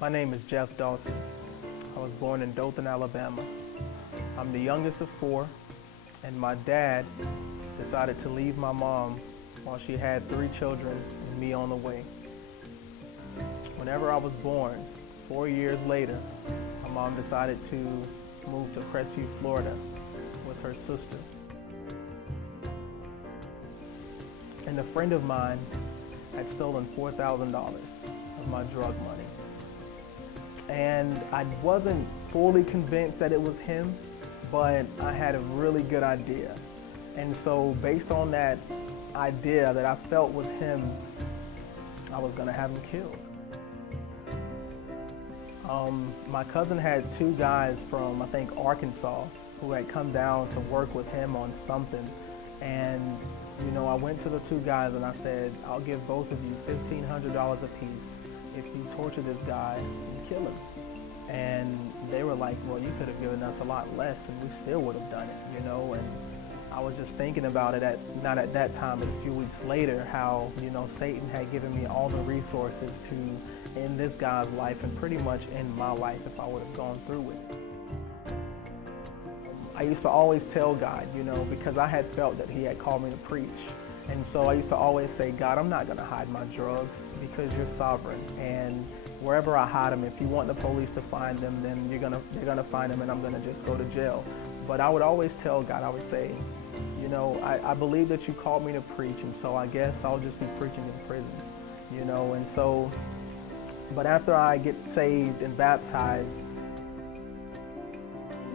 My name is Jeff Dawson. I was born in Dothan, Alabama. I'm the youngest of four, and my dad decided to leave my mom while she had 3 children and me on the way. Whenever I was born, 4 years later, my mom decided to move to Crestview, Florida with her sister. And a friend of mine had stolen $4,000 of my drug money. And I wasn't fully convinced that it was him, but I had a really good idea. And so based on that idea that I felt was him, I was gonna have him killed. My cousin had 2 guys from, I think, Arkansas who had come down to work with him on something. And, I went to the 2 guys and I said, I'll give both of you $1,500 apiece if you torture this guy and kill him. And they were like, well, you could have given us a lot less and we still would have done it, And I was just thinking about it, not at that time, but a few weeks later, how, Satan had given me all the resources to end this guy's life and pretty much end my life if I would have gone through with it. I used to always tell God, because I had felt that he had called me to preach. And so I used to always say, God, I'm not gonna hide my drugs because you're sovereign. And wherever I hide them, if you want the police to find them, then they're gonna find them and I'm gonna just go to jail. But I would always tell God, I would say, I believe that you called me to preach, and so I guess I'll just be preaching in prison, and so, but after I get saved and baptized,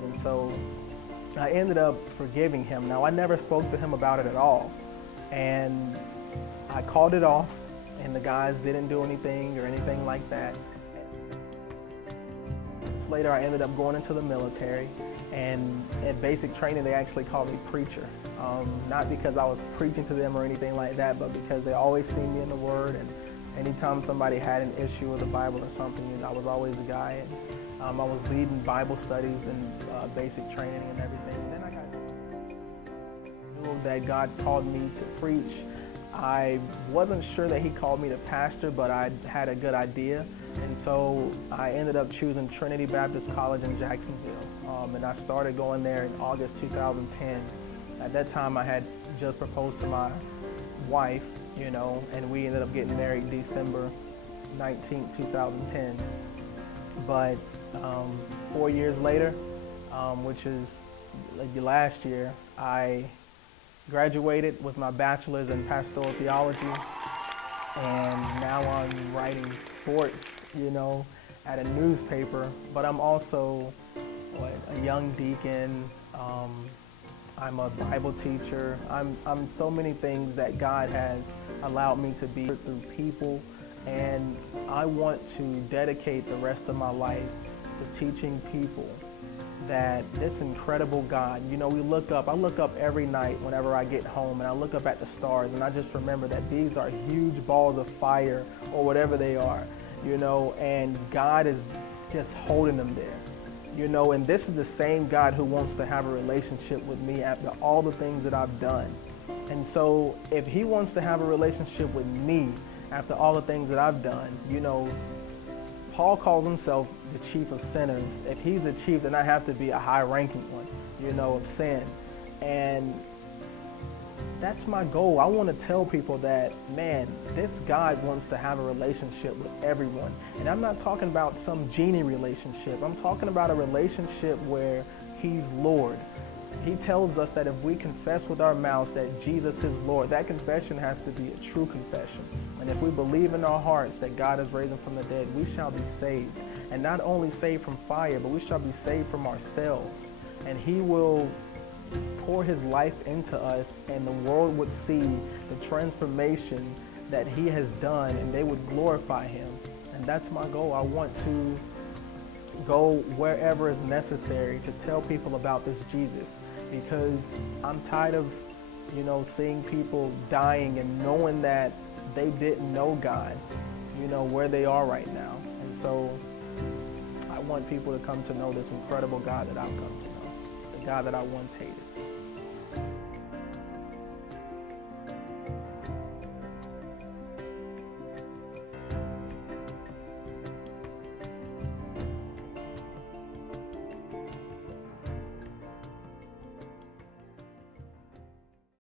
and so I ended up forgiving him. Now, I never spoke to him about it at all, and I called it off, and the guys didn't do anything or anything like that. Later, I ended up going into the military, and at basic training, they actually called me preacher. Not because I was preaching to them or anything like that, but because they always seen me in the Word, and anytime somebody had an issue with the Bible or something, I was always the guy. And, I was leading Bible studies and basic training and everything. And then I knew that God called me to preach. I wasn't sure that he called me to pastor, but I had a good idea. And so I ended up choosing Trinity Baptist College in Jacksonville. And I started going there in August 2010. At that time, I had just proposed to my wife, and we ended up getting married December 19, 2010. But 4 years later, which is last year, I graduated with my bachelor's in pastoral theology, and now I'm writing sports, at a newspaper. But I'm also a young deacon. I'm a Bible teacher. I'm so many things that God has allowed me to be through people, and I want to dedicate the rest of my life to teaching people that this incredible God, I look up every night whenever I get home, and I look up at the stars, and I just remember that these are huge balls of fire or whatever they are, and God is just holding them there. And this is the same God who wants to have a relationship with me after all the things that I've done. And so if he wants to have a relationship with me after all the things that I've done, Paul calls himself the chief of sinners. If he's the chief, then I have to be a high-ranking one, of sin. And that's my goal. I want to tell people that, man, this God wants to have a relationship with everyone. And I'm not talking about some genie relationship. I'm talking about a relationship where he's Lord. He tells us that if we confess with our mouths that Jesus is Lord, that confession has to be a true confession. And if we believe in our hearts that God is raising from the dead, we shall be saved. And not only saved from fire, but we shall be saved from ourselves. And he will pour his life into us, and the world would see the transformation that he has done, and they would glorify him. And that's my goal. I want to go wherever is necessary to tell people about this Jesus, because I'm tired of, seeing people dying and knowing that they didn't know God, where they are right now. And so I want people to come to know this incredible God that I've come to know, the God that I once hated.